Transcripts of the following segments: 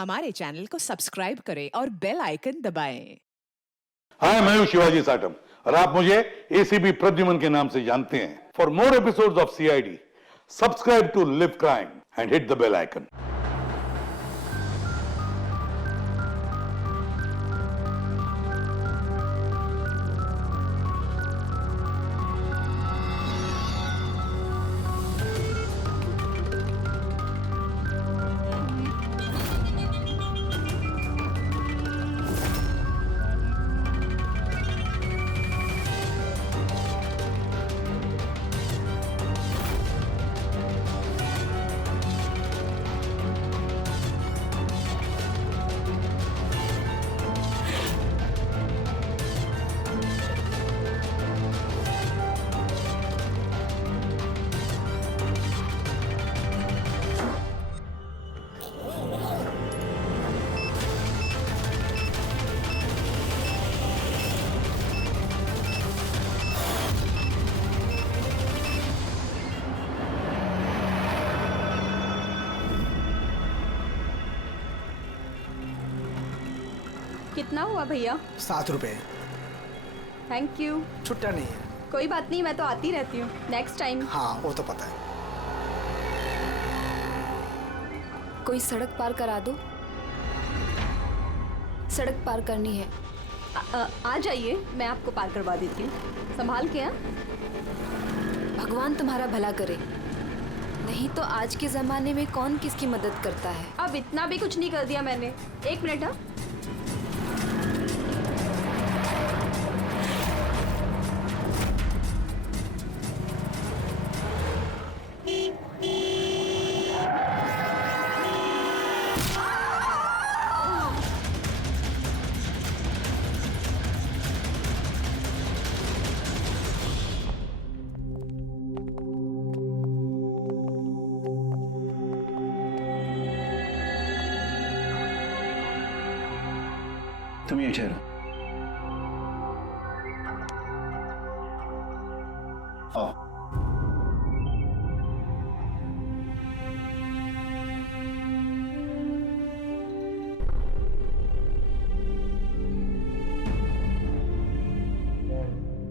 हमारे चैनल को सब्सक्राइब करें और बेल आइकन दबाएं। हाय, मैं हूं शिवाजी साटम और आप मुझे एसीपी प्रद्युमन के नाम से जानते हैं। For more episodes of CID, subscribe to Liv Crime and hit the bell icon. कितना हुआ भैया? 7 रुपए। Thank you. छुट्टा नहीं है। कोई बात नहीं, मैं तो आती रहती हूँ। Next time. हाँ, वो तो पता है। कोई सड़क पार करा दो। सड़क पार करनी है। आ जाइए, मैं आपको पार करवा देती हूँ। संभाल के। हाँ, भगवान तुम्हारा भला करे। नहीं तो आज के जमाने में कौन किसकी मदद करता है। अब इतना भी कुछ नहीं कर दिया मैंने। 1 मिनट। हाँ, तुम ये ठहरो। आओ।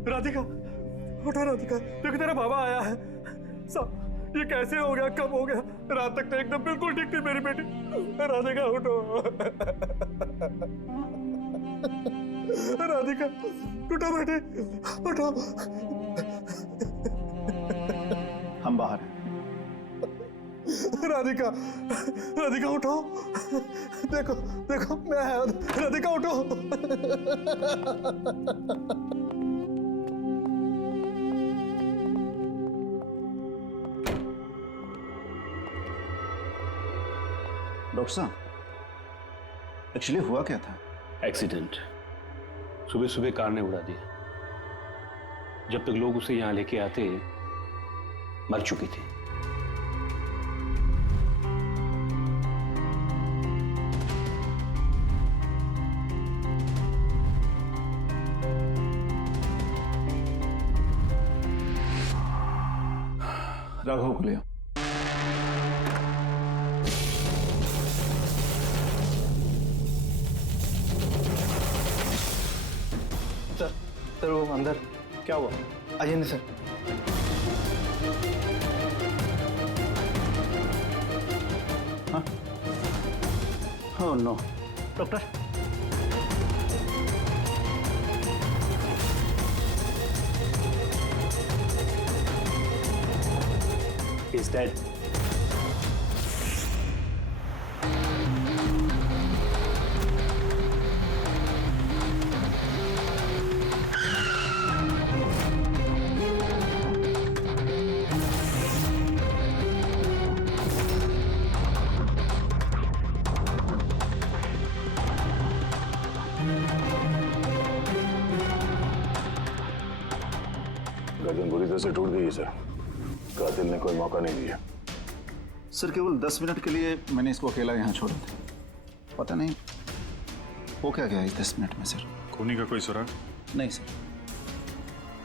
राधिका, उठो राधिका, देखो तेरा बाबा आया है। सब ये कैसे हो गया, कब हो गया? रात तक तो एकदम बिल्कुल ठीक थी मेरी बेटी। राधिका उठो। राधिका उठो बेटी, उठो। हम बाहर हैं। राधिका, राधिका उठो। देखो देखो मैं आया। राधिका उठो। डॉक्टर साहब, एक्चुअली हुआ क्या था? एक्सीडेंट। सुबह सुबह कार ने उड़ा दिया। जब तक लोग उसे यहां लेके आते मर चुकी थी। राघव को ले आओ। सर वो अंदर क्या हुआ? अजय सर। हाँ? Oh no. Doctor, He's dead. गर्दन बुरी तरह से टूट गई है सर। कातिल ने कोई मौका नहीं दिया। सर केवल 10 मिनट के लिए मैंने इसको अकेला यहाँ छोड़ा था। पता नहीं वो क्या गया 10 मिनट में सर। खूनी का कोई सुराग? नहीं सर,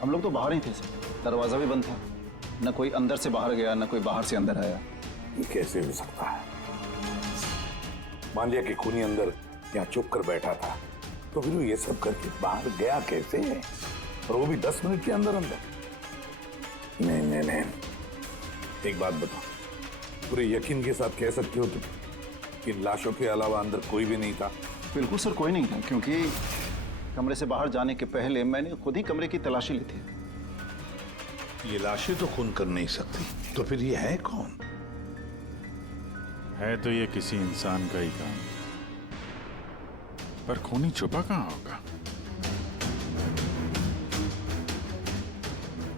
हम लोग तो बाहर ही थे सर। दरवाजा भी बंद था। न कोई अंदर से बाहर गया, न कोई बाहर से अंदर आया। ये कैसे हो सकता है? मान लिया कि खूनी अंदर यहाँ चुप कर बैठा था, तो फिर वो ये सब करके बाहर गया कैसे? और वो भी 10 मिनट के अंदर अंदर। नहीं नहीं नहीं, एक बात बताओ, पूरे यकीन के साथ कह सकते हो तुम कि लाशों के अलावा अंदर कोई भी नहीं था? बिल्कुल सर, कोई नहीं था, क्योंकि कमरे से बाहर जाने के पहले मैंने खुद ही कमरे की तलाशी ली थी। ये लाशें तो खून कर नहीं सकती, तो फिर ये है कौन? है तो ये किसी इंसान का ही काम, पर खूनी छुपा कहाँ होगा?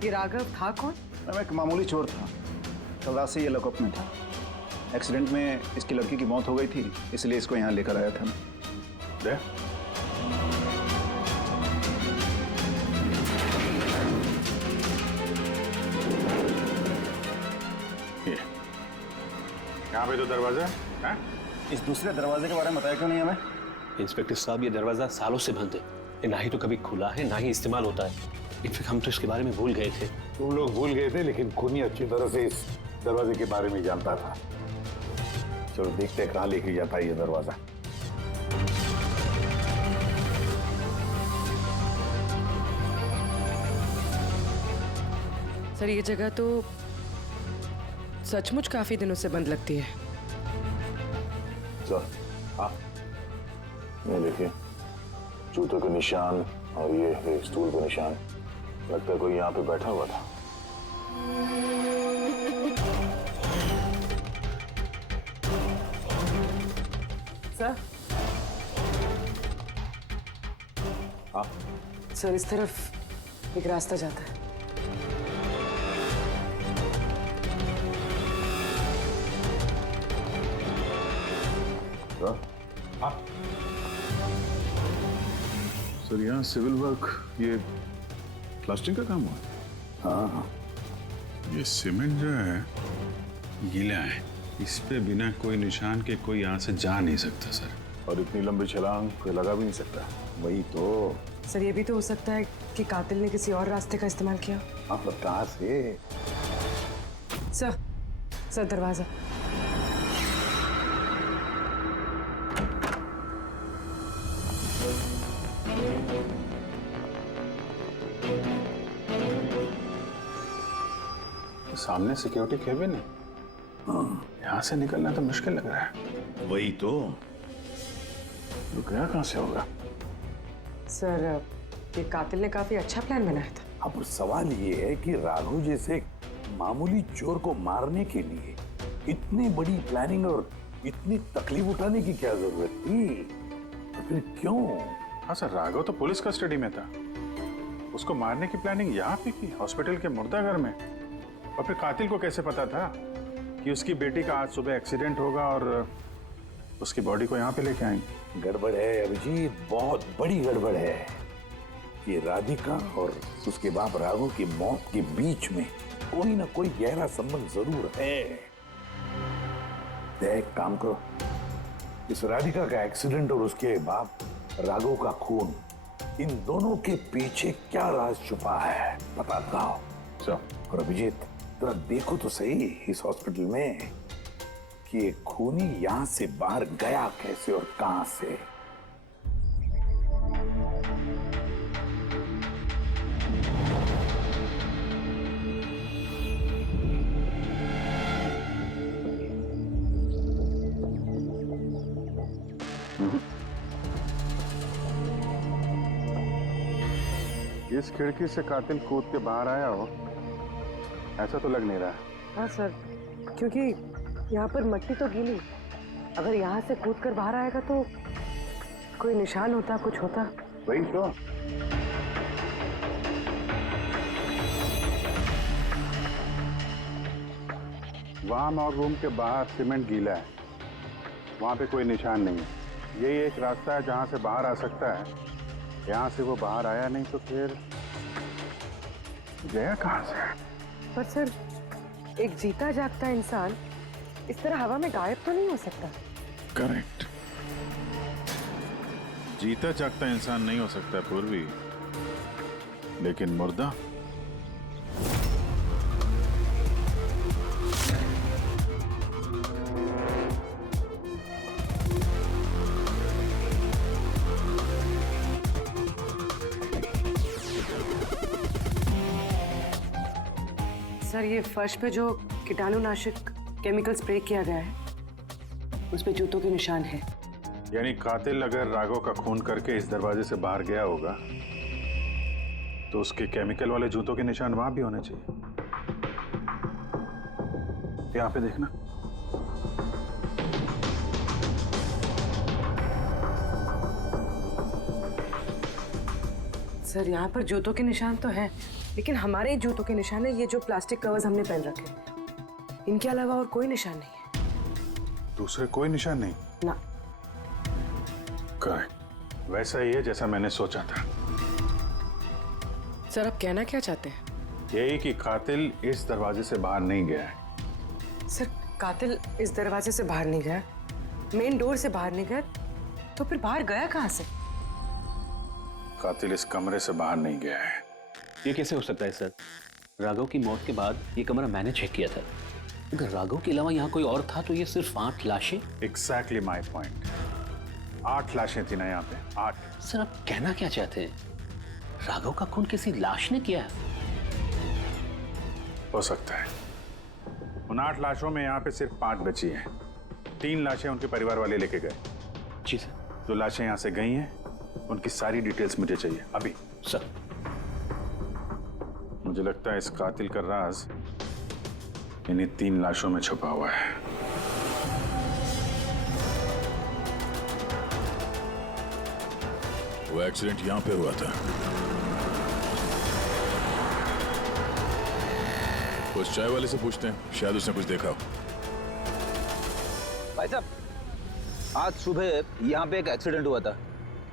ये राघव था कौन? मैं एक मामूली चोर था, कल रात से ये लॉकअप में था। एक्सीडेंट में इसकी लड़की की मौत हो गई थी, इसलिए इसको यहाँ लेकर आया था। दे? ये यहाँ पे तो दरवाजा है? इस दूसरे दरवाजे के बारे में बताया क्यों नहीं हमें? इंस्पेक्टर साहब, ये दरवाजा सालों से बंद है, ये ना ही तो कभी खुला है ना ही इस्तेमाल होता है। इनफैक्ट हम तो इसके बारे में भूल गए थे। तुम लोग भूल गए थे, लेकिन खूनी अच्छी तरह से इस दरवाजे के बारे में जानता था। चलो देखते हैं कहाँ लेके जाता है ये दरवाजा। सर, ये जगह तो सचमुच काफी दिनों से बंद लगती है। चल, हाँ, ये देखिए, जूतों के निशान और ये स्टूल के निशान, लगता है कोई यहाँ पे बैठा हुआ था। सर, हाँ, सर इस तरफ एक रास्ता जाता है। हाँ, सर यहाँ सिविल वर्क, ये प्लास्टिक का काम हुआ है? हाँ, हाँ। ये सीमेंट जो है गीला है, इस पे बिना कोई निशान के कोई यहाँ से जा नहीं सकता सर। और इतनी लंबी छलांग कोई लगा भी नहीं सकता। वही तो। सर, ये भी तो हो सकता है कि कातिल ने किसी और रास्ते का इस्तेमाल किया। हाँ, पर कहाँ से? सर दरवाजा। सामने सिक्योरिटी केबिन है, यहाँ से निकलना तो मुश्किल लग रहा है। वही तो। गया कहाँ से होगा? सर, ये कातिल ने काफी अच्छा प्लान बनाया था। अब सवाल ये है कि राघव जैसे मामूली चोर को मारने के लिए इतनी बड़ी प्लानिंग और इतनी तकलीफ उठाने की क्या जरूरत थी? तो फिर क्यों? हाँ सर, राघव तो पुलिस कस्टडी में था, उसको मारने की प्लानिंग यहाँ पे की, हॉस्पिटल के मुर्दाघर में। और फिर कातिल को कैसे पता था कि उसकी बेटी का आज सुबह एक्सीडेंट होगा और उसकी बॉडी को यहाँ पे लेके आएंगे? गड़बड़ है अभिजीत, बहुत बड़ी गड़बड़ है। ये राधिका और उसके बाप राघव की मौत के बीच में कोई ना कोई गहरा संबंध जरूर है। एक काम करो, इस राधिका का एक्सीडेंट और उसके बाप राघव का खून, इन दोनों के पीछे क्या राज छुपा है पता लगाओ। और अभिजीत, जरा देखो तो सही इस हॉस्पिटल में कि ये खूनी यहां से बाहर गया कैसे और कहां से। इस खिड़की से कातिल कूद के बाहर आया हो, ऐसा तो लग नहीं रहा। हाँ सर, क्योंकि यहाँ पर मट्टी तो गीली, अगर यहाँ से कूद कर बाहर आएगा तो कोई निशान होता, कुछ होता। वही तो। वहाँ मॉर्ग रूम के बाहर सीमेंट गीला है, वहाँ पे कोई निशान नहीं है। यही एक रास्ता है जहाँ से बाहर आ सकता है। यहाँ से वो बाहर आया नहीं तो फिर गया कहाँ से? पर सर, एक जीता जागता इंसान इस तरह हवा में गायब तो नहीं हो सकता। करेक्ट, जीता जागता इंसान नहीं हो सकता पूर्वी, लेकिन मुर्दा। सर ये फर्श पे जो कीटाणुनाशक केमिकल स्प्रे किया गया है उस पे जूतों के निशान है। यानी कातिल अगर राघव का खून करके इस दरवाजे से बाहर गया होगा तो उसके केमिकल वाले जूतों के निशान वहां भी होने चाहिए। यहाँ पे देखना। सर यहाँ पर जूतों के निशान तो है, लेकिन हमारे जूतों के निशान है ये जो प्लास्टिक कवर्स हमने पहन रखे हैं। इनके अलावा और कोई निशान नहीं है। दूसरे कोई निशान नहीं? ना। करेक्ट, वैसा ही है जैसा मैंने सोचा था। सर आप कहना क्या चाहते हैं? यही कि कातिल इस दरवाजे से बाहर नहीं गया है। सर कातिल इस दरवाजे से बाहर नहीं गया, मेन डोर से बाहर नहीं गया, तो फिर बाहर गया कहाँ से? कातिल इस कमरे से बाहर नहीं गया है। ये कैसे हो सकता है सर? राघव की मौत के बाद ये कमरा मैंने चेक किया था। अगर राघव के अलावा यहाँ कोई और था तो ये सिर्फ 8 लाशें। Exactly my point. 8 लाशें थी ना यहाँ पे, 8। सर आप कहना क्या चाहते हैं? राघव का खून किसी लाश ने किया है? हो सकता है। उन 8 लाशों में यहाँ पे सिर्फ 5 बची हैं। 3 लाशें उनके परिवार वाले लेके गए। जी सर। जो लाशें यहाँ से गई हैं उनकी सारी डिटेल्स मुझे चाहिए अभी। सर मुझे लगता है इस कातिल का राज इन्हीं 3 लाशों में छुपा हुआ है। वो एक्सीडेंट यहाँ पे हुआ था। उस चाय वाले से पूछते हैं, शायद उसने कुछ देखा हो। भाई साहब, आज सुबह यहाँ पे एक एक्सीडेंट हुआ था,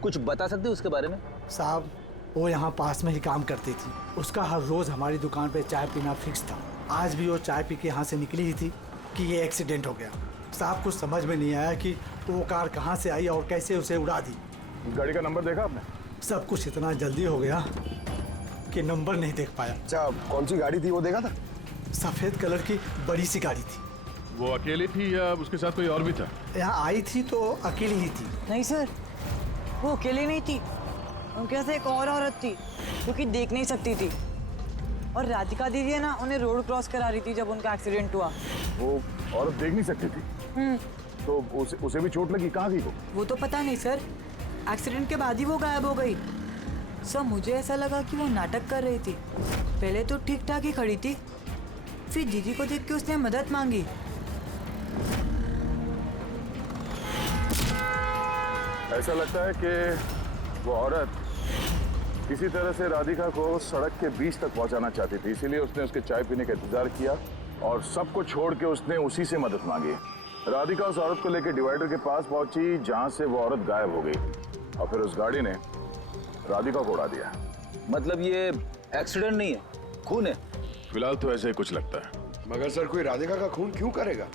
कुछ बता सकते हो उसके बारे में? साहब वो यहाँ पास में ही काम करती थी, उसका हर रोज हमारी दुकान पे चाय पीना फिक्स था। आज भी वो चाय पी के यहाँ से निकली ही थी कि ये एक्सीडेंट हो गया। साहब कुछ समझ में नहीं आया कि वो कार कहाँ से आई और कैसे उसे उड़ा दी। गाड़ी का नंबर देखा आपने? सब कुछ इतना जल्दी हो गया कि नंबर नहीं देख पाया। अच्छा कौन सी गाड़ी थी वो देखा था? सफेद कलर की बड़ी सी गाड़ी थी। वो अकेली थी या उसके साथ कोई और भी था? यहाँ आई थी तो अकेली ही थी। नहीं सर, वो अकेली नहीं थी, उनके साथ एक और औरत थी जो कि देख नहीं सकती थी। और राधिका दीदी है ना, उन्हें रोड क्रॉस करा रही थी जब उनका एक्सीडेंट हुआ। वो औरत देख नहीं सकती थी तो उसे भी चोट लगी? कहाँ गई वो तो पता नहीं सर, एक्सीडेंट के बाद ही वो गायब हो गई। सर मुझे ऐसा लगा कि वो नाटक कर रही थी। पहले तो ठीक ठाक ही खड़ी थी, फिर दीदी को देख के उसने मदद मांगी। ऐसा लगता है कि वो औरत किसी तरह से राधिका को सड़क के बीच तक पहुंचाना चाहती थी, इसीलिए उसने उसके चाय पीने का इंतजार किया और सबको छोड़ के उसने उसी से मदद मांगी। राधिका उस औरत को लेकर डिवाइडर के पास पहुंची जहां से वो औरत गायब हो गई और फिर उस गाड़ी ने राधिका को उड़ा दिया। मतलब ये एक्सीडेंट नहीं है, खून है? फिलहाल तो ऐसे ही कुछ लगता है। मगर सर कोई राधिका का खून क्यों करेगा?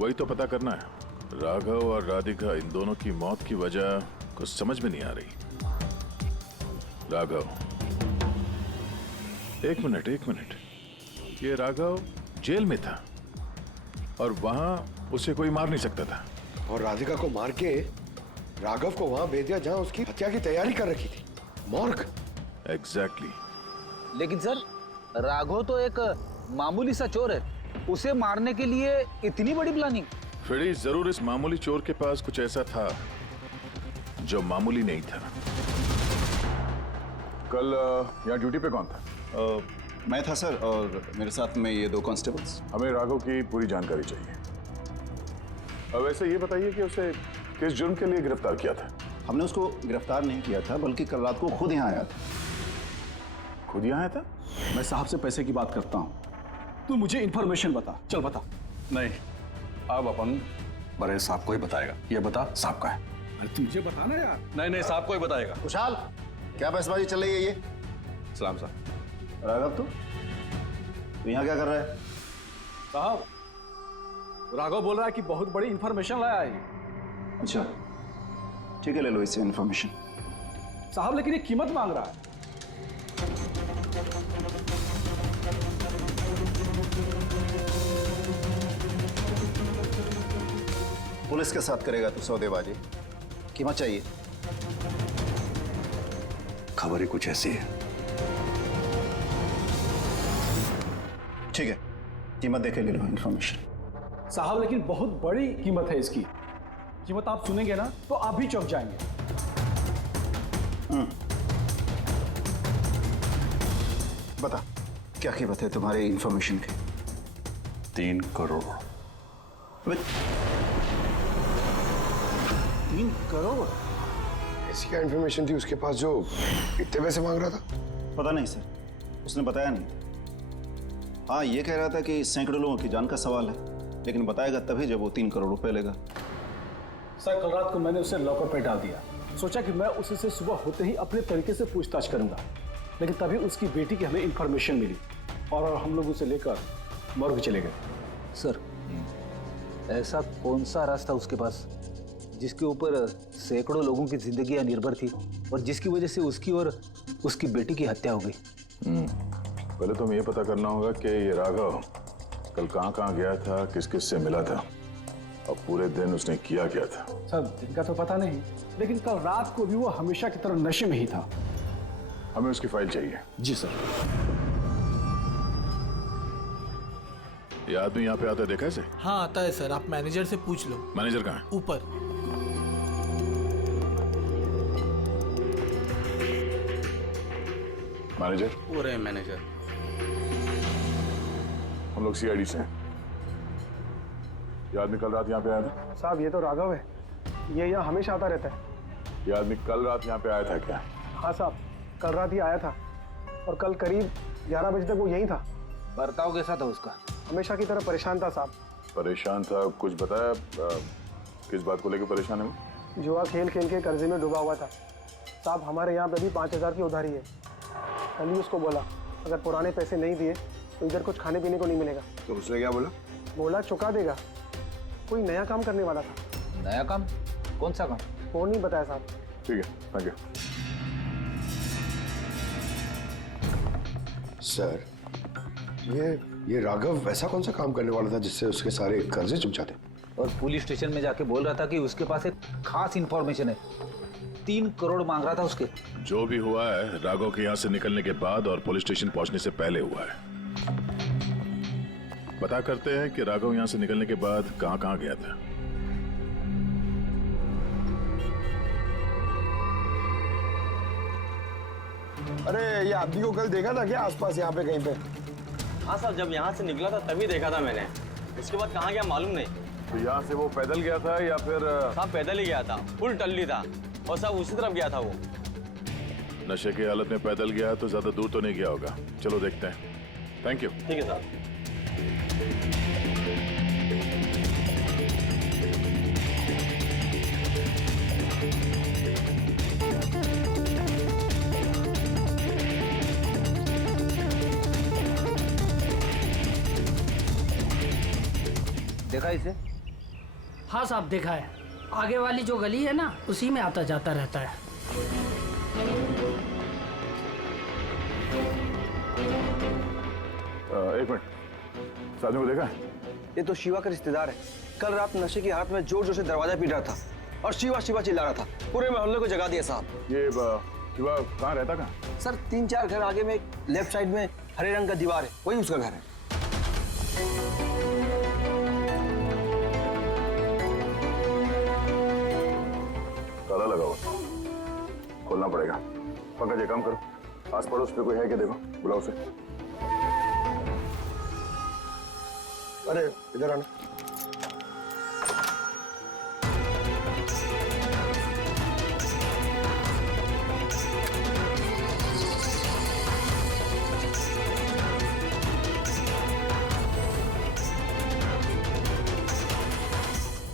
वही तो पता करना है। राघव और राधिका इन दोनों की मौत की वजह कुछ समझ में नहीं आ रही। राघव, एक मिनट, ये राघव जेल में था और वहां उसे कोई मार नहीं सकता था, और राधिका को मार के राघव को वहां भेज दिया जहां उसकी हत्या की तैयारी कर रखी थी, मॉर्ग। एग्जैक्टली। लेकिन सर राघव तो एक मामूली सा चोर है, उसे मारने के लिए इतनी बड़ी प्लानिंग? फ्रेडी, जरूर इस मामूली चोर के पास कुछ ऐसा था जो मामूली नहीं था। कल यहाँ ड्यूटी पे कौन था? मैं था सर, और मेरे साथ में ये 2 कांस्टेबल्स। हमें राघव की पूरी जानकारी चाहिए। अब वैसे ये बताइए कि उसे किस जुर्म के लिए गिरफ्तार किया था? हमने उसको गिरफ्तार नहीं किया था, बल्कि कल रात को खुद यहाँ आया था। खुद यहाँ आया था? मैं साहब से पैसे की बात करता हूँ, तू मुझे इन्फॉर्मेशन बता। चल बता। नहीं, अब अपन बड़े साहब को ही बताएगा। ये बता साहब का है। अरे तुझे बताना यार। नहीं, साहब को ही बताएगा। खुशहाल, क्या बहसबाजी चल रही है ये? सलाम साहब। राघव तू यहाँ क्या कर रहा है? साहब, राघव बोल रहा है कि बहुत बड़ी इंफॉर्मेशन लाया है। अच्छा ठीक है, ले लो इससे इन्फॉर्मेशन। साहब लेकिन ये कीमत मांग रहा है। पुलिस के साथ करेगा तू सौदेबाजी? कीमत चाहिए? खबर ही कुछ ऐसी है। ठीक है, कीमत देख के ले लो इन्फॉर्मेशन। साहब लेकिन बहुत बड़ी कीमत है इसकी। कीमत आप सुनेंगे ना तो आप भी चौंक जाएंगे। बता, क्या कीमत है तुम्हारी इन्फॉर्मेशन की? 3 करोड़। 3 करोड़? ऐसी क्या इन्फॉर्मेशन थी उसके पास जो इतने पैसे मांग रहा था? पता नहीं सर, उसने बताया नहीं। हाँ, ये कह रहा था कि सैकड़ों लोगों की जान का सवाल है, लेकिन बताएगा तभी जब वो 3 करोड़ रुपए लेगा। सर, कल रात को मैंने उसे लॉकर पे डाल दिया। सोचा कि मैं उससे सुबह होते ही अपने तरीके से पूछताछ करूंगा, लेकिन तभी उसकी बेटी की हमें इंफॉर्मेशन मिली और हम लोग उसे लेकर मॉर्ग चले गए। सर, ऐसा कौन सा रास्ता उसके पास जिसके ऊपर सैकड़ों लोगों की जिंदगियां निर्भर थी और जिसकी वजह से उसकी और उसकी बेटी की हत्या हो गई? पहले तो हमें ये पता करना होगा कि ये राघव कल कहाँ गया था, किस किस से मिला था और पूरे दिन उसने किया क्या था। सर, दिन का तो पता नहीं, लेकिन कल रात को भी वो हमेशा की तरह नशे में ही था। हमें उसकी फाइल चाहिए। जी सर। ये आदमी यहाँ पे आता है, देखा है इसे? हाँ आता है सर, आप मैनेजर से पूछ लो। मैनेजर कहाँ है? ऊपर। मैनेजर? वो रहे मैनेजर। हम लोग सीआईडी से हैं। ये आदमी कल रात यहाँ पे आया था? साहब, ये तो राघव है, ये यहाँ हमेशा आता रहता है। ये आदमी कल रात यहाँ पे आया था क्या? हाँ साहब, कल रात ही आया था और कल करीब 11 बजे तक वो यहीं था। बर्ताव कैसा था उसका? हमेशा की तरह परेशान था साहब। परेशान था? कुछ बताया किस बात को लेकर परेशान है वो? जुआ खेल खेल के कर्जे में डूबा हुआ था साहब। हमारे यहाँ पे भी 5,000 की उधारी है। कल ही उसको बोला अगर पुराने पैसे नहीं दिए तो इधर कुछ खाने पीने को नहीं मिलेगा। तो उसने क्या बोला? बोला चुका देगा। कोई नया काम करने वाला था। नया काम? कौन सा काम? वो नहीं बताया साहब। ठीक है, थैंक यू। सर, ये राघव ऐसा कौन सा काम करने वाला था जिससे उसके सारे कर्जे चुक जाते? और पुलिस स्टेशन में जाके बोल रहा था कि उसके पास एक खास इंफॉर्मेशन है। 3 करोड़ मांग रहा था उसके। जो भी हुआ है राघव के यहाँ से निकलने के बाद और पुलिस स्टेशन पहुंचने से पहले हुआ है। पता करते हैं कि राघव यहाँ से निकलने के बाद कहाँ गया था। अरे, ये आदमी को कल देखा था क्या आसपास यहाँ पे कहीं पे? हाँ साहब, जब यहाँ से निकला था तभी देखा था मैंने। उसके बाद कहाँ गया मालूम नहीं। तो यहाँ से वो पैदल गया था या फिर? साहब पैदल ही गया था, फुल टल्ली था और साहब उसी तरफ गया था वो। नशे की हालत में पैदल गया तो ज्यादा दूर तो नहीं गया होगा। चलो देखते हैं। Thank you. ठीक है साहब। देखा इसे? हाँ साहब, देखा है। आगे वाली जो गली है ना, उसी में आता जाता रहता है। एक मिनट, साधु को देखा है? ये तो शिवा का रिश्तेदार है। कल रात नशे की हालत में जोर जोर से दरवाजा पीट रहा था और शिवा शिवा चिल्ला रहा था। पूरे मोहल्ले को जगा दिया साहब। ये शिवा कहाँ रहता? कहाँ? सर, 3-4 घर आगे में लेफ्ट साइड में हरे रंग का दीवार है, वही उसका घर है। ताला लगा हुआ, खोलना पड़ेगा। पंकज, ये काम करो, आस पड़ोस पे कोई है क्या देखो, बुलाओ उसे। अरे इधर आना।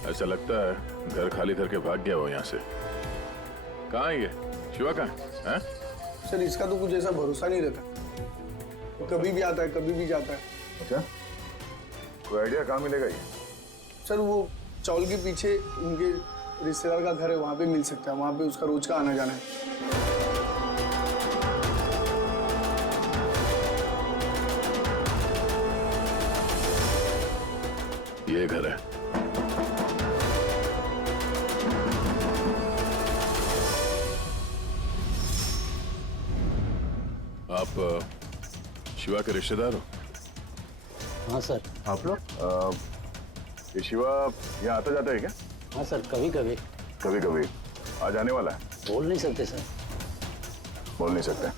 ऐसा लगता है घर खाली करके भाग गया वो यहाँ से। कहाँ है ये? शिवा कहाँ है? सर, इसका तो कुछ ऐसा भरोसा नहीं रहता, कभी भी आता है कभी भी जाता है। अच्छा, कोई आइडिया कहाँ मिलेगा ये? सर, वो चौल के पीछे उनके रिश्तेदार का घर है, वहाँ पे मिल सकता है। वहाँ पे उसका रोज का आना जाना है। ये घर है। आप शिवा के रिश्तेदार हो? हाँ सर। आप लोग ये शिवा यहाँ आता जाता है क्या? हाँ सर, कभी कभी। कभी कभी आ जाने वाला है? बोल नहीं सकते सर। बोल नहीं सकते।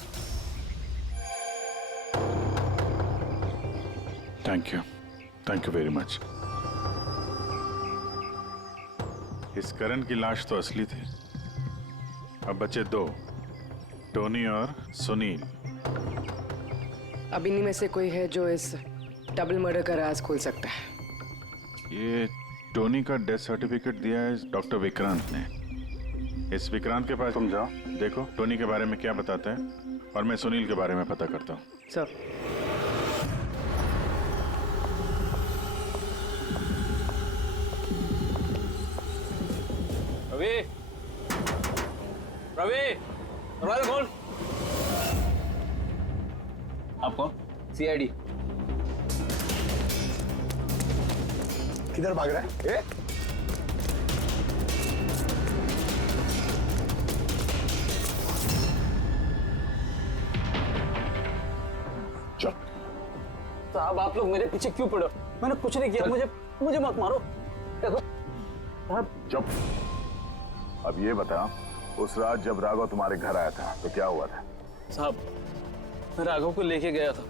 Thank you very much. इस करण की लाश तो असली थी। अब बचे दो, टोनी और सुनील। अब इन्हीं में से कोई है जो इस डबल मर्डर का राज खोल सकता है। ये टोनी का डेथ सर्टिफिकेट दिया है डॉक्टर विक्रांत ने। इस विक्रांत के पास तुम जाओ, देखो टोनी के बारे में क्या बताता है, और मैं सुनील के बारे में पता करता हूँ। सर। रवि, रवि, दरवाजा खोल। आप कौन? सीआईडी। किधर भाग रहा है? ए? चल। साहब आप लोग मेरे पीछे क्यों पड़े? मैंने कुछ नहीं किया। मुझे मत मारो। देखो चुप। अब ये बता, उस रात जब राघव तुम्हारे घर आया था तो क्या हुआ था? साहब मैं राघव को लेके गया था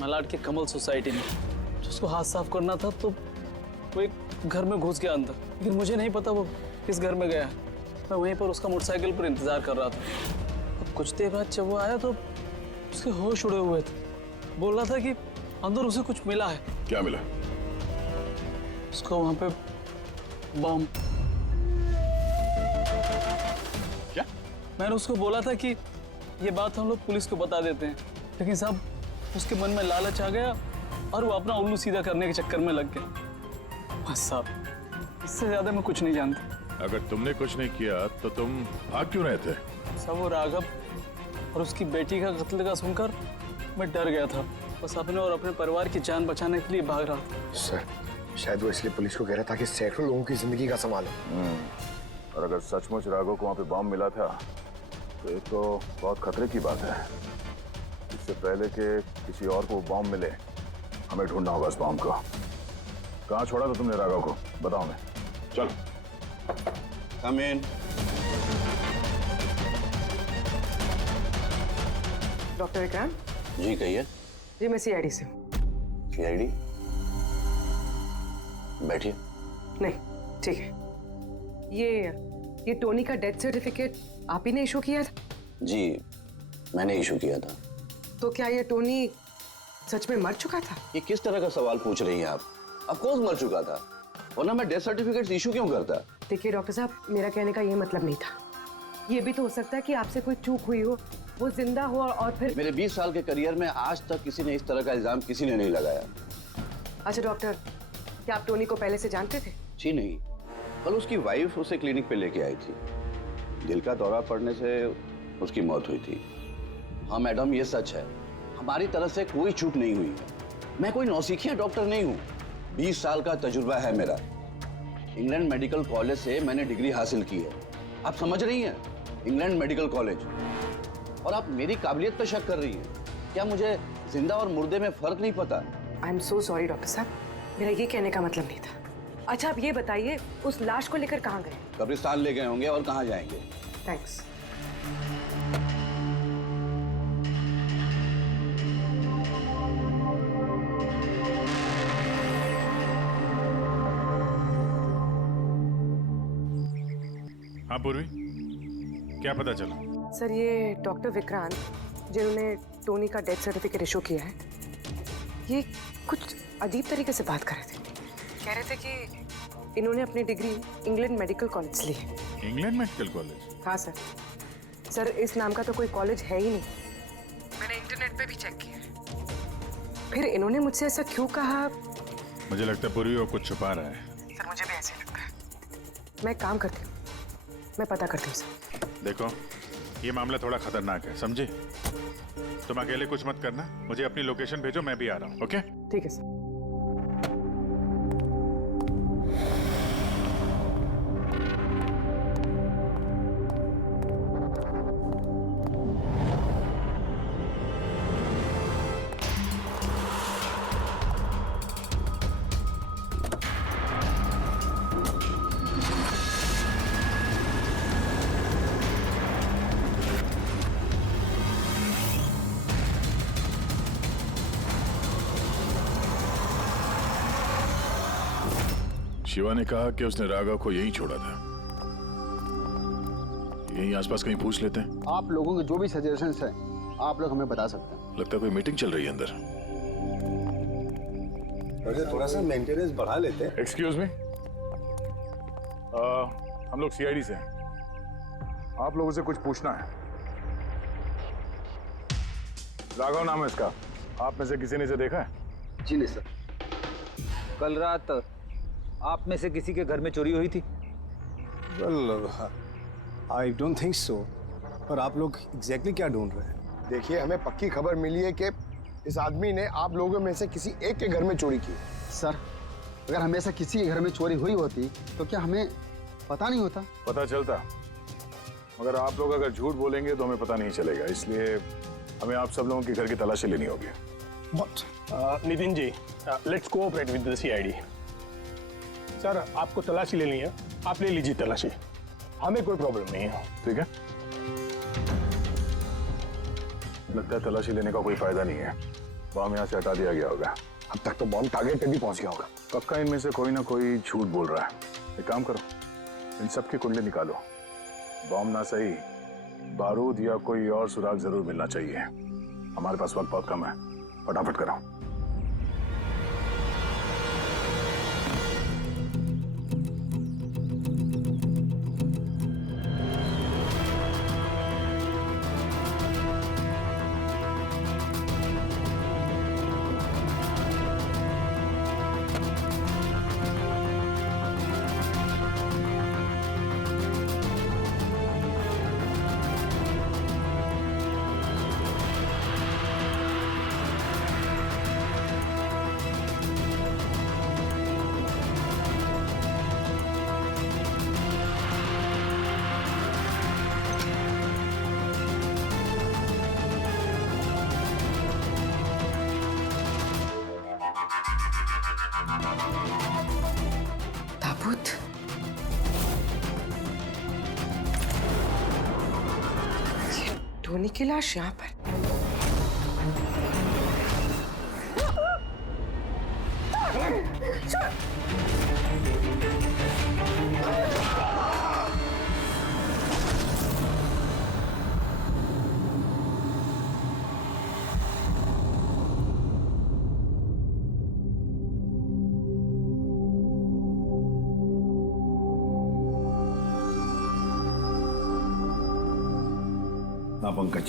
मलाड के कमल सोसाइटी में। उसको हाथ साफ करना था तो वो एक घर में घुस गया अंदर, लेकिन मुझे नहीं पता वो किस घर में गया है। मैं वहीं पर उसका मोटरसाइकिल पर इंतजार कर रहा था। अब कुछ देर बाद जब वो आया तो उसके होश उड़े हुए थे। बोल रहा था कि अंदर उसे कुछ मिला है। क्या मिला? उसको वहां पे बम। क्या? मैंने उसको बोला था कि ये बात हम लोग पुलिस को बता देते हैं, लेकिन साहब उसके मन में लालच आ गया और वो अपना उल्लू सीधा करने के चक्कर में लग गया। बस साहब, इससे ज्यादा मैं कुछ नहीं जानता। अगर तुमने कुछ नहीं किया तो तुम भाग क्यों रहे थे? सब वो राघव और उसकी बेटी का कत्ल का सुनकर मैं डर गया था। बस अपने और अपने परिवार की जान बचाने के लिए भाग रहा था। सर, शायद वो इसलिए पुलिस को कह रहा था कि सैकड़ों लोगों की जिंदगी का सवाल है। और अगर सचमुच राघव को वहां पे बॉम्ब मिला था तो ये तो बहुत खतरे की बात है। इससे पहले कि किसी और को बॉम्ब मिले, हमें ढूंढना होगा इस बॉम्ब को। कहाँ छोड़ा था तुमने राघव को? बताओ। मैं चल। कम इन। डॉक्टर विक्रांत जी कहिए। जी मैं सीआईडी से हूँ। सीआईडी? बैठिए। नहीं ठीक है। ये टोनी का डेथ सर्टिफिकेट आप ही ने इशू किया था? जी मैंने इशू किया था। तो क्या ये टोनी सच में मर चुका था? ये किस तरह का सवाल पूछ रही हैं आप? ऑफ कोर्स मर चुका था, वरना मैं डेथ सर्टिफिकेट इशू क्यों करता? देखिए डॉक्टर साहब, मेरा कहने का ये मतलब नहीं था। ये भी तो हो सकता है कि आपसे कोई चूक हुई हो, वो जिंदा हो और फिर। मेरे 20 साल के करियर में आज तक किसी ने इस तरह का इल्जाम किसी ने नहीं लगाया। अच्छा डॉक्टर, क्या आप टोनी को पहले से जानते थे? जी नहीं, कल उसकी वाइफ उसे क्लिनिक पे लेके आई थी। दिल का दौरा पड़ने से उसकी मौत हुई थी। हाँ मैडम, ये सच है, हमारी तरफ से कोई चूक नहीं हुई है। मैं कोई नौसिखिया डॉक्टर नहीं हूँ। 20 साल का तजुर्बा है मेरा। इंग्लैंड मेडिकल कॉलेज से मैंने डिग्री हासिल की है। आप समझ रही हैं? England medical college. और आप मेरी काबिलियत पर शक कर रही हैं। क्या मुझे जिंदा और मुर्दे में फर्क नहीं पता? I am so sorry doctor साहब, मेरा ये कहने का मतलब नहीं था। अच्छा आप ये बताइए, उस लाश को लेकर कहाँ गए? कब्रिस्तान ले गए होंगे, और कहाँ जाएंगे। थैंक्स। हाँ पूर्वी, क्या पता चला? सर ये डॉक्टर विक्रांत जिन्होंने टोनी का डेथ सर्टिफिकेट इशू किया है, ये कुछ अजीब तरीके से बात कर रहे थे। कह रहे थे कि इन्होंने अपनी डिग्री इंग्लैंड मेडिकल कॉलेज से ली है। England medical college? हाँ सर। सर इस नाम का तो कोई कॉलेज है ही नहीं। मैंने इंटरनेट पे भी चेक किया। फिर इन्होंने मुझसे ऐसा क्यों कहा? मुझे लगता है पूर्वी वो कुछ छुपा रहा है। सर मुझे भी ऐसे ही लगता है। मैं काम करती हूँ, मैं पता करती हूँ सर। देखो ये मामला थोड़ा खतरनाक है, समझे? तुम अकेले कुछ मत करना, मुझे अपनी लोकेशन भेजो, मैं भी आ रहा हूँ। ओके? ठीक है सर। शिवा ने कहा कि उसने राघव को यहीं छोड़ा था। यहीं आसपास कहीं पूछ लेते हैं। आप लोगों के जो भी सजेशंस हैं आप लोग हमें बता सकते हैं। लगता है कोई मीटिंग चल रही है अंदर। थोड़ा सा मेंटेनेंस बढ़ा लेते हैं। एक्सक्यूज मी, हम लोग सीआईडी से हैं। आप लोगों से कुछ पूछना है। राघव नाम है इसका। आप में से किसी ने इसे देखा है? जी नहीं सर। कल रात आप में से किसी के घर में चोरी हुई थी? Well, I don't think so. पर आप लोग एग्जैक्टली क्या ढूंढ रहे हैं? देखिए, हमें पक्की खबर मिली है कि इस आदमी ने आप लोगों में से किसी एक के घर में चोरी की। सर, अगर हमेशा किसी के घर में चोरी हुई होती तो क्या हमें पता नहीं होता? पता चलता, मगर आप लोग अगर झूठ बोलेंगे तो हमें पता नहीं चलेगा। इसलिए हमें आप सब लोगों के घर की तलाशी लेनी होगी। Nitin ji, let's cooperate with the CID. Sir, आपको तलाशी लेनी है, आप ले लीजिए तलाशी, हमें कोई प्रॉब्लम नहीं है। ठीक है, लगता है तलाशी लेने का कोई फायदा नहीं है। बॉम्ब यहाँ से हटा दिया गया होगा। अब तक तो बॉम्ब टारगेट पे भी पहुंच गया होगा। पक्का इनमें से कोई ना कोई झूठ बोल रहा है। एक काम करो, इन सब की कुंडली निकालो। बॉम्ब ना सही, बारूद या कोई और सुराग जरूर मिलना चाहिए। हमारे पास वक्त बहुत कम है, फटाफट कराओ। ताबूत। ये टोनी की लाश यहाँ पर। हाँ पंकज।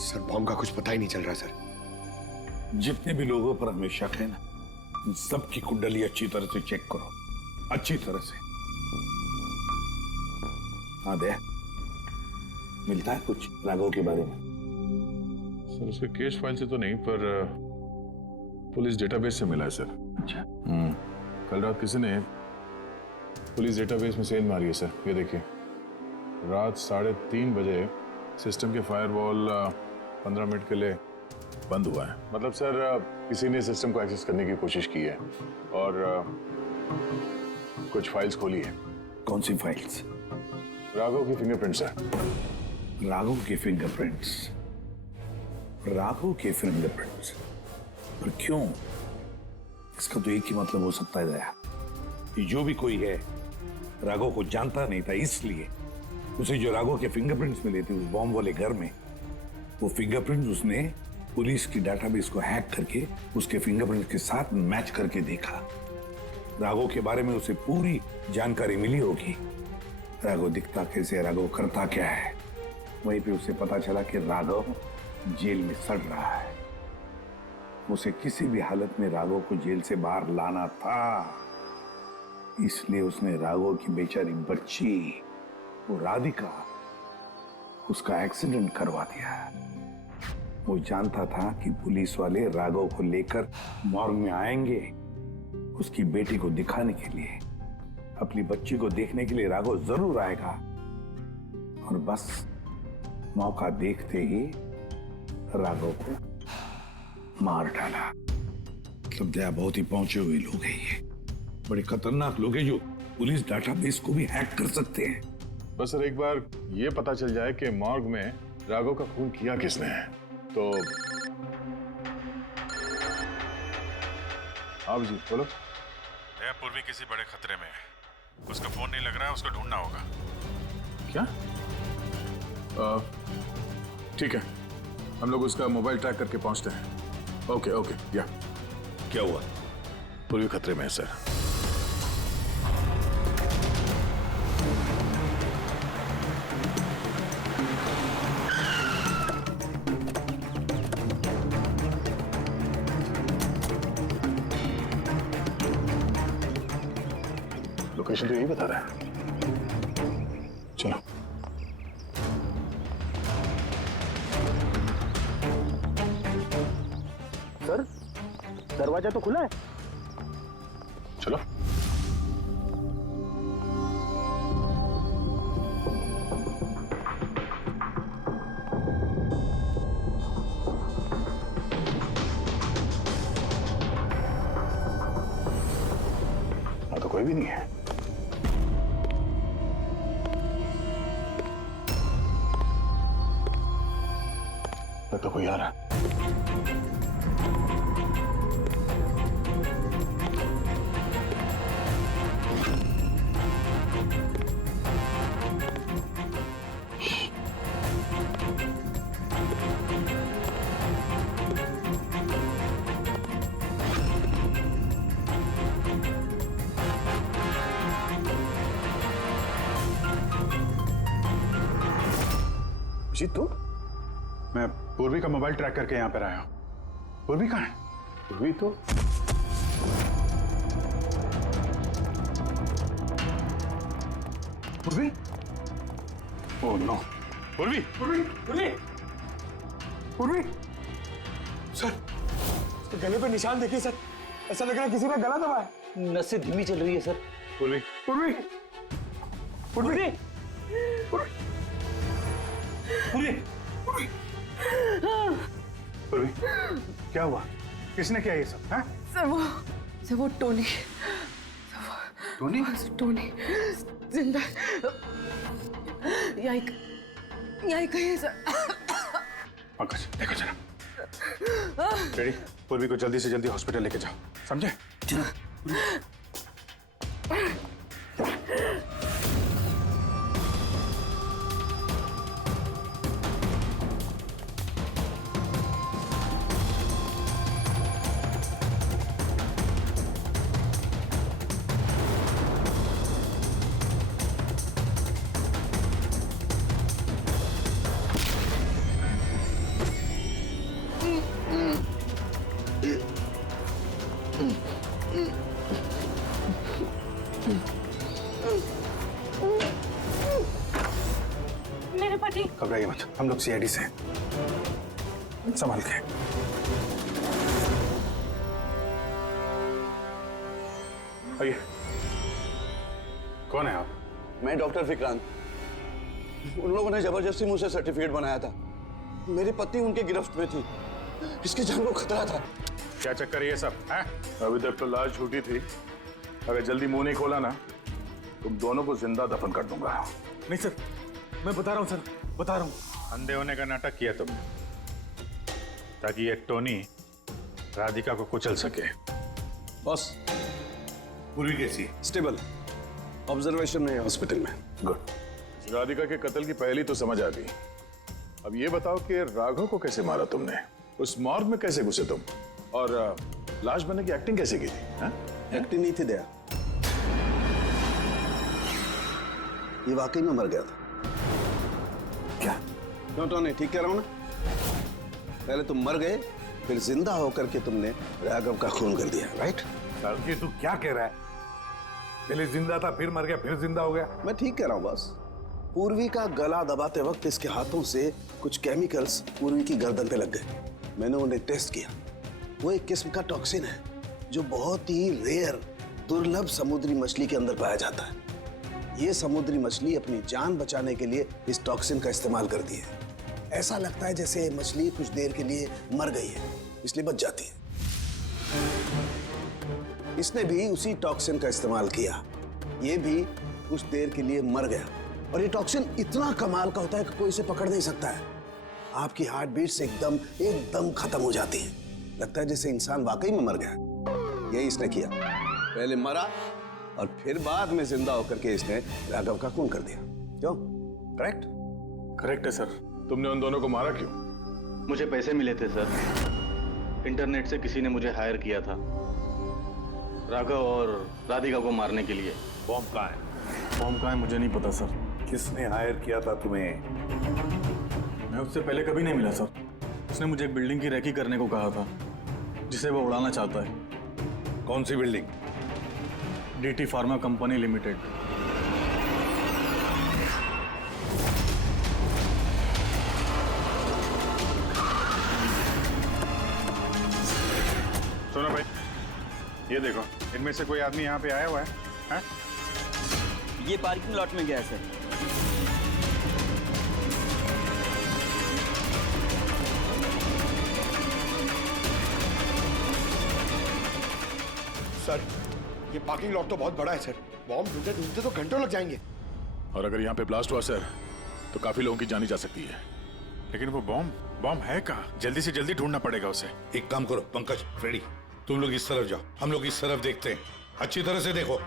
सर, बॉम्ब का कुछ पता ही नहीं चल रहा सर। जितने भी लोगों पर हमें शक है ना, उन सबकी कुंडली अच्छी तरह से चेक करो, अच्छी तरह से। हाँ दे, मिलता है कुछ राघव के बारे में? सर, उसके केस फाइल से तो नहीं, पर पुलिस डेटाबेस से मिला है सर। अच्छा। कल रात किसी ने पुलिस डेटाबेस में सेंध मारी है सर। ये देखिए, रात 3:30 बजे सिस्टम के फायरवॉल 15 मिनट के लिए बंद हुआ है। मतलब सर, किसी ने सिस्टम को एक्सेस करने की कोशिश की है और कुछ फाइल्स खोली है। कौन सी फाइल्स? राघव की फिंगरप्रिंट्स है। राघव के फिंगरप्रिंट्स? राघव के फिंगरप्रिंट्स? पर क्यों? इसका तो एक ही मतलब हो सकता है दया, कि जो भी कोई है राघव को जानता नहीं था, इसलिए उसे जो राघव के फिंगरप्रिंट्स मिले थे उस बॉम्ब वाले घर में, वो फिंगरप्रिंट्स उसने पुलिस की डाटाबेस को हैक करके उसके फिंगरप्रिंट्स के साथ मैच करके देखा। राघव के बारे में उसे पूरी जानकारी मिली होगी। राघव दिखता कैसे, राघव करता क्या है। वहीं पे उसे पता चला कि राघव जेल में सड़ रहा है। उसे किसी भी हालत में राघव को जेल से बाहर लाना था, इसलिए उसने राघव की बेचारी बच्ची, वो राधिका, उसका एक्सीडेंट करवा दिया। वो जानता था कि पुलिस वाले राघव को लेकर मॉर्ग में आएंगे, उसकी बेटी को दिखाने के लिए, अपनी बच्ची को देखने के लिए राघव जरूर आएगा। और बस मौका देखते ही राघव को मार डाला। मतलब दया, बहुत ही पहुंचे हुए लोग हैं ये, बड़े खतरनाक लोग हैं जो पुलिस डाटाबेस को भी हैक कर सकते हैं। बस सर, एक बार ये पता चल जाए कि मॉर्ग में राघव का खून किया किसने है तो। आप जी बोलो। पूर्वी किसी बड़े खतरे में है। उसका फोन नहीं लग रहा है, उसको ढूंढना होगा। क्या? ठीक है, हम लोग उसका मोबाइल ट्रैक करके पहुंचते हैं। Okay okay. या क्या हुआ? पूर्वी खतरे में है सर। लोकेशन तो यही बता रहा है। चलो। सर, दरवाजा तो खुला है। चलो। यहाँ तो कोई भी नहीं है। तो कोई आ रहा है। जी तू? मैं पूर्वी का मोबाइल ट्रैक करके यहाँ पर आया हूँ। पूर्वी कहाँ है? पूर्वी तो पूर्वी? Oh no. पूर्वी! पूर्वी! पूर्वी! पूर्वी! सर, उसके गले पे निशान देखिए सर। ऐसा लग रहा है किसी ने गला दबाया। नसें धीमी चल रही है सर। पूर्वी! पूर्वी! पूर्वी! पूर्वी! पूर्वी! क्या हुआ? किसने किया ये सब? हैं? सर वो टोनी। टोनी? टोनी जिंदा यही कहीं है सर। पंकज देखो जरा। रेडी? पूर्वी को जल्दी से जल्दी हॉस्पिटल लेके जाओ, समझे? मेरे पति। घबराइए मत, हम लोग सीआईडी से हैं। संभाल के। आइए। कौन है आप? मैं डॉक्टर विक्रांत। उन लोगों ने जबरदस्ती मुझसे सर्टिफिकेट बनाया था। मेरी पत्नी उनके गिरफ्त में थी। इसकी जान को खतरा था। क्या चक्कर है ये सब? हैं? अभी तक तो लाश झूठी थी। अगर जल्दी मुंह नहीं खोला ना, तुम दोनों को जिंदा दफन कर दूंगा। नहीं सर, मैं बता रहा हूँ सर, बता रहा हूँ। अंधे होने का नाटक किया तुमने, ताकि ये टोनी राधिका को कुचल सके। बॉस, पूर्वी कैसी? स्टेबल, ऑब्जर्वेशन में हॉस्पिटल में। गुड। राधिका के कत्ल की पहली तो समझ आ गई। अब ये बताओ कि राघव को कैसे मारा तुमने? उस मॉर्ग में कैसे घुसे तुम? और लाश बनने की एक्टिंग कैसे की थी? एक्टिंग नहीं थी दया, ये वाकई में मर गया था। क्या? क्यों टोनी, ठीक कह रहा हूं ना? पहले तुम मर गए, फिर जिंदा होकर के तुमने राघव का खून कर दिया, राइट? ये तू क्या कह रहा है? पहले जिंदा था, फिर मर गया, फिर जिंदा हो गया। मैं ठीक कह रहा हूं बस। पूर्वी का गला दबाते वक्त इसके हाथों से कुछ केमिकल्स पूर्वी की गर्दन पे लग गए। मैंने उन्हें टेस्ट किया। वो एक किस्म का टॉक्सिन है जो बहुत ही रेयर, दुर्लभ समुद्री मछली के अंदर पाया जाता है। ये समुद्री मछली अपनी जान बचाने के लिए इस टॉक्सिन का इस्तेमाल करती है। ऐसा लगता है जैसे मछली कुछ देर के लिए मर गई है, इसलिए बच जाती है। इसने भी उसी टॉक्सिन का इस्तेमाल किया। ये भी कुछ देर के लिए मर गया। और ये टॉक्सिन इतना कमाल का होता है कि कोई इसे पकड़ नहीं सकता है। आपकी हार्ट बीट्स एकदम खत्म हो जाती है। लगता है जैसे इंसान वाकई में मर गया। यही इसने किया। पहले मरा और फिर बाद में जिंदा होकर के इसने राघव का खून कर दिया। क्यों? करेक्ट? करेक्ट है सर। तुमने उन दोनों को मारा क्यों? मुझे पैसे मिले थे सर। इंटरनेट से किसी ने मुझे हायर किया था राघव और राधिका को मारने के लिए। बॉम्ब कहाँ है? बॉम्ब कहाँ है मुझे नहीं पता सर। किसने हायर किया था तुम्हें? मैं उससे पहले कभी नहीं मिला सर। उसने मुझे एक बिल्डिंग की रेकी करने को कहा था जिसे वो उड़ाना चाहता है। कौन सी building? DT pharma company limited. सुनो भाई, ये देखो, इनमें से कोई आदमी यहाँ पे आया हुआ है? ये पार्किंग लॉट में गया है सर। सर, ये पार्किंग लॉट तो बहुत बड़ा है सर। बॉम्ब ढूंढते ढूंढते तो घंटों लग जाएंगे। और अगर यहाँ पे ब्लास्ट हुआ सर, तो काफी लोगों की जानी जा सकती है। लेकिन वो बॉम्ब है कहाँ? जल्दी से जल्दी ढूंढना पड़ेगा उसे। एक काम करो पंकज, फ्रेडी, तुम लोग इस तरफ जाओ, हम लोग इस तरफ देखते हैं। अच्छी तरह से देखो।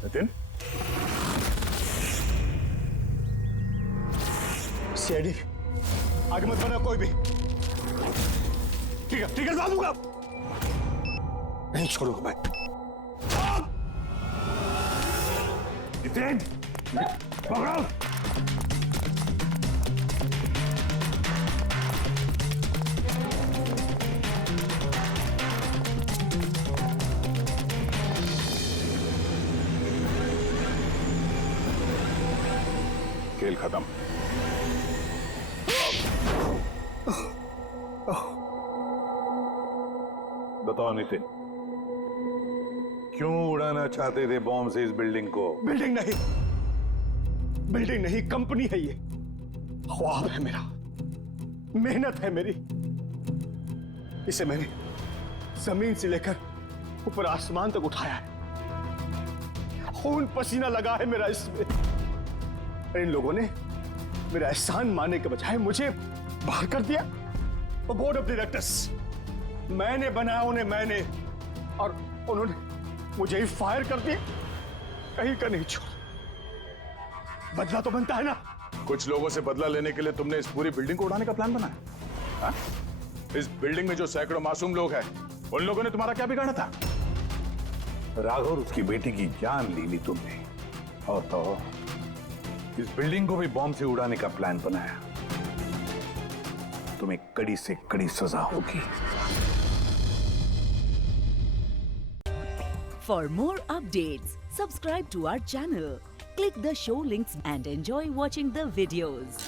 नितिन, सीआईडी आगे मत बढ़ना कोई भी। ठीक है ला दूंगा। नहीं छोड़ूंगा मैं। नितिन, पकड़ो। खेल खत्म। बताओ नितिन, क्यों उड़ाना चाहते थे बॉम्ब से इस बिल्डिंग को? बिल्डिंग नहीं, कंपनी है ये। ख्वाब है मेरा, मेहनत है मेरी। इसे मैंने जमीन से लेकर ऊपर आसमान तक उठाया है। खून पसीना लगा है मेरा इसमें। इन लोगों ने मेरा एहसान मानने के बजाय मुझे बाहर कर दिया। और बोर्ड ऑफ डायरेक्टर्स मैंने बनाया उन्हें, मैंने, और उन्होंने मुझे ही फायर कर दिया। कहीं का नहीं छोड़ा। बदला तो बनता है ना। कुछ लोगों से बदला लेने के लिए तुमने इस पूरी बिल्डिंग को उड़ाने का प्लान बनाया? हाँ? इस बिल्डिंग में जो सैकड़ों मासूम लोग हैं, उन लोगों ने तुम्हारा क्या बिगाड़ा था? राघव और उसकी बेटी की जान ली ली तुमने, और तो इस बिल्डिंग को भी बॉम्ब से उड़ाने का प्लान बनाया। तुम्हें कड़ी से कड़ी सजा होगी। For more updates, subscribe to our channel, click the show links and enjoy watching the videos.